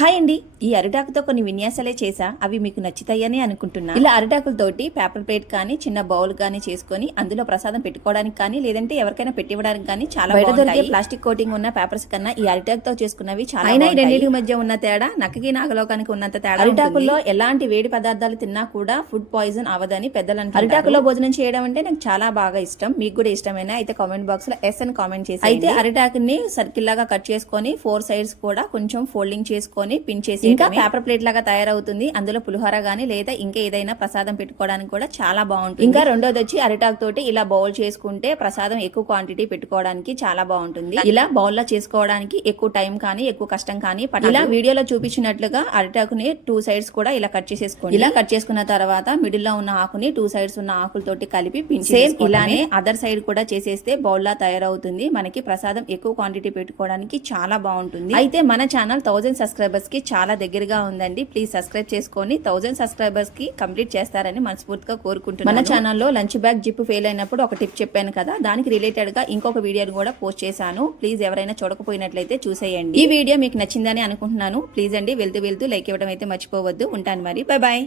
Hi అండి. ఈ అరిటాకుతో కొన్ని విన్యాసాలే చేసా, అవి మీకు నచ్చుతాయని అనుకుంటున్నా. ఇలా అరిటాకులతోటి పేపర్ ప్లేట్ కానీ చిన్న బౌల్ కానీ చేసుకొని అందులో ప్రసాదం పెట్టుకోవడానికి కానీ లేదంటే ఎవరికైనా పెట్టివ్వడానికి కానీ చాలా బయట దొరికే ప్లాస్టిక్ కోటింగ్ ఉన్న పేపర్స్ కన్నా ఈ అరిటాకుతో చేసుకున్నవి చాలా అయినా ఈ రెండింటి మధ్య ఉన్న తేడా నక్కకి నాగలోకానికి ఉన్నంత తేడా. అరిటాకుల్లో ఎలాంటి వేడి పదార్థాలు తిన్నా కూడా ఫుడ్ పాయిజన్ అవదని పెద్దలు అంటారు. అరిటాకులో భోజనం చేయడం అంటే నాకు చాలా బాగా ఇష్టం. మీకు కూడా ఇష్టమైనా అయితే కామెంట్ బాక్స్ లో ఎస్ అని కామెంట్ చేసి. అయితే అరిటాకుని సర్కిల్ లాగా కట్ చేసుకొని 4 సైడ్స్ కూడా కొంచెం ఫోల్డింగ్ చేసుకొని పిన్ చేసి ఇంకా పేపర్ ప్లేట్ లాగా తయారవుతుంది. అందులో పులిహోర గానీ లేదా ఇంకా ఏదైనా ప్రసాదం పెట్టుకోవడానికి కూడా చాలా బాగుంటుంది. ఇంకా రెండోది వచ్చి అరిటాకు తోటి ఇలా బౌల్ చేసుకుంటే ప్రసాదం ఎక్కువ క్వాంటిటీ పెట్టుకోవడానికి చాలా బాగుంటుంది. ఇలా బౌల్ లా చేసుకోవడానికి ఎక్కువ టైం కానీ ఎక్కువ కష్టం కానీ ఇలా వీడియోలో చూపించినట్లుగా అరిటాకుని 2 సైడ్స్ కూడా ఇలా కట్ చేసేసుకోండి. ఇలా కట్ చేసుకున్న తర్వాత మిడిల్ లో ఉన్న ఆకుని 2 సైడ్స్ ఉన్న ఆకులతోటి కలిపి పిన్ సేమ్ ఇలానే అదర్ సైడ్ కూడా చేసేస్తే బౌల్ లా తయారవుతుంది. మనకి ప్రసాదం ఎక్కువ క్వాంటిటీ పెట్టుకోవడానికి చాలా బాగుంటుంది. అయితే మన ఛానల్ 1000 సబ్స్క్రైబర్స్ కి చాలా దగ్గరగా ఉందండి. ప్లీజ్ సబ్స్క్రైబ్ చేసుకొని 1000 సబ్స్క్రైబర్స్ కి కంప్లీట్ చేస్తారని మనస్ఫూర్తిగా కోరుకుంటున్నాను. మన ఛానల్లో లంచ్ బ్యాగ్ జిప్ ఫెయిల్ అయినప్పుడు ఒక టిప్ చెప్పాను కదా, దానికి రిలేటెడ్ గా ఇంకొక వీడియోని కూడా పోస్ట్ చేశాను. ప్లీజ్ ఎవరైనా చూడకపోయినట్లయితే చూసేయండి. ఈ వీడియో మీకు నచ్చిందని అనుకుంటున్నాను. ప్లీజ్ అండి వెళ్తూ లైక్ ఇవ్వడం అయితే మర్చిపోవద్దు. ఉంటాను మరి, బై బాయ్.